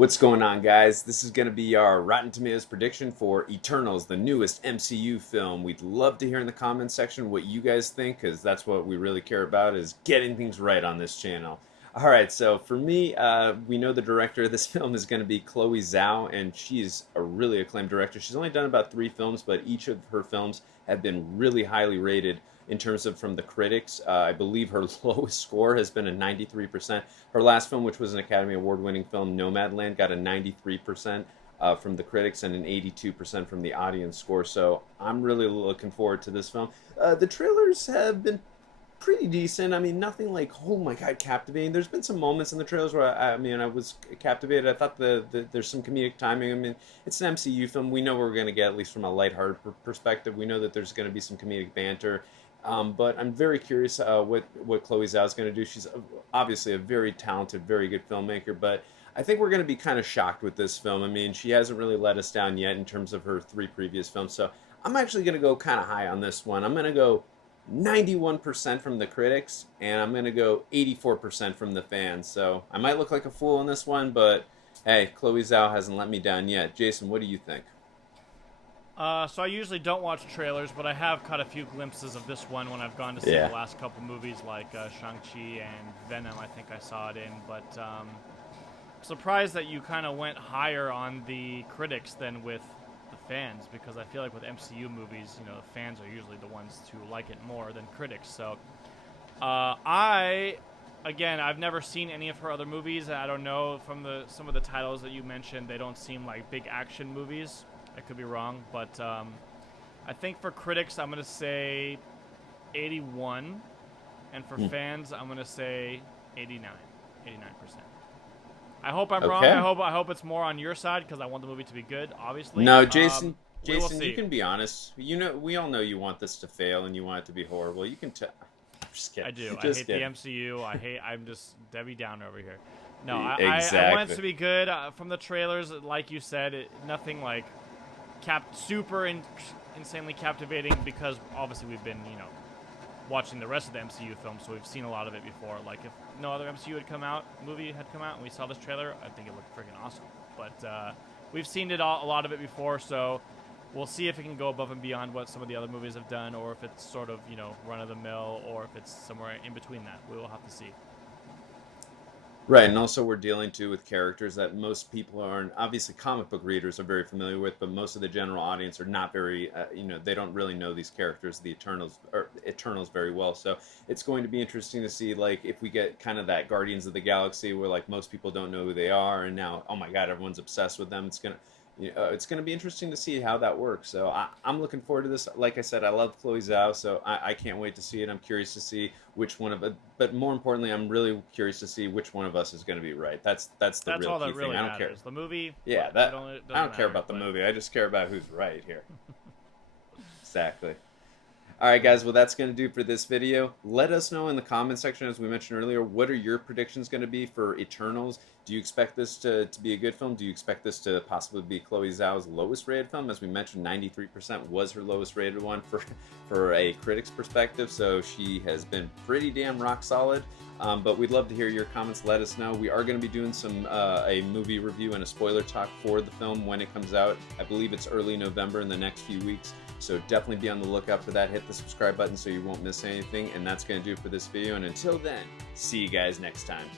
What's going on, guys? This is going to be our Rotten Tomatoes prediction for Eternals, the newest MCU film. We'd love to hear in the comments section what you guys think, because that's what we really care about, is getting things right on this channel. All right, so for me, we know the director of this film is going to be Chloe Zhao, and she's a really acclaimed director. She's only done about 3 films, but each of her films have been really highly rated in terms of from the critics. I believe her lowest score has been a 93%. Her last film, which was an Academy Award-winning film, Nomadland, got a 93% from the critics and an 82% from the audience score. So I'm really looking forward to this film. The trailers have been pretty decent. I mean, nothing like, oh my God, captivating. There's been some moments in the trailers where I was captivated. I thought there's some comedic timing. I mean, it's an MCU film. We know we're going to get, at least from a lighthearted perspective, we know that there's going to be some comedic banter. But I'm very curious what Chloe Zhao is going to do. She's obviously a very talented, very good filmmaker, but I think we're going to be kind of shocked with this film. I mean, she hasn't really let us down yet in terms of her 3 previous films. So I'm actually going to go kind of high on this one. I'm going to go 91% from the critics, and I'm going to go 84% from the fans. So I might look like a fool in this one, but hey, Chloe Zhao hasn't let me down yet. Jason, what do you think? So I usually don't watch trailers, but I have caught a few glimpses of this one when I've gone to see Yeah. the last couple movies, like Shang-Chi and Venom. I think I saw it in, but surprised that you kind of went higher on the critics than with the fans, because I feel like with MCU movies, you know, the fans are usually the ones who like it more than critics. So I've never seen any of her other movies. I don't know, from some of the titles that you mentioned, they don't seem like big action movies. I could be wrong, but I think for critics, I'm going to say 81, and for fans, I'm going to say 89%. I hope I'm wrong. Okay. I hope it's more on your side, because I want the movie to be good, obviously. No, Jason. We will Jason, see. you can be honest. You know, we all know you want this to fail and you want it to be horrible. You can tell. Just kidding. I do. I Just hate kidding. the MCU. I'm just Debbie Downer over here. No, I want it Exactly. to be good. From the trailers, like you said, nothing like insanely captivating, because obviously we've been, watching the rest of the MCU films, so we've seen a lot of it before. Like, if no other MCU movie had come out, and we saw this trailer, I think it looked freaking awesome. But we've seen a lot of it before, so we'll see if it can go above and beyond what some of the other movies have done, or if it's sort of, run of the mill, or if it's somewhere in between that. We will have to see. Right, and also we're dealing too with characters that most people aren't, obviously comic book readers are very familiar with, but most of the general audience are not very, they don't really know these characters, the Eternals very well. So it's going to be interesting to see, like, if we get kind of that Guardians of the Galaxy where, like, most people don't know who they are, and now, oh my God, everyone's obsessed with them. It's gonna be interesting to see how that works. So I'm looking forward to this. Like I said, I love Chloe Zhao, so I can't wait to see it. I'm curious to see which one of it, but more importantly, I'm really curious to see which one of us is going to be right. That's the That's real all key that really thing. I don't matters. care. The movie, Yeah, it that doesn't I don't care matter, about the but- movie. I just care about who's right here. Exactly. All right, guys. Well, that's going to do for this video. Let us know in the comment section, as we mentioned earlier, what are your predictions going to be for Eternals? Do you expect this to be a good film? Do you expect this to possibly be Chloe Zhao's lowest rated film? As we mentioned, 93% was her lowest rated one for a critic's perspective. So she has been pretty damn rock solid. But we'd love to hear your comments. Let us know. We are going to be doing a movie review and a spoiler talk for the film when it comes out. I believe it's early November in the next few weeks. So definitely be on the lookout for that. Hit the subscribe button so you won't miss anything. And that's going to do it for this video. And until then, see you guys next time.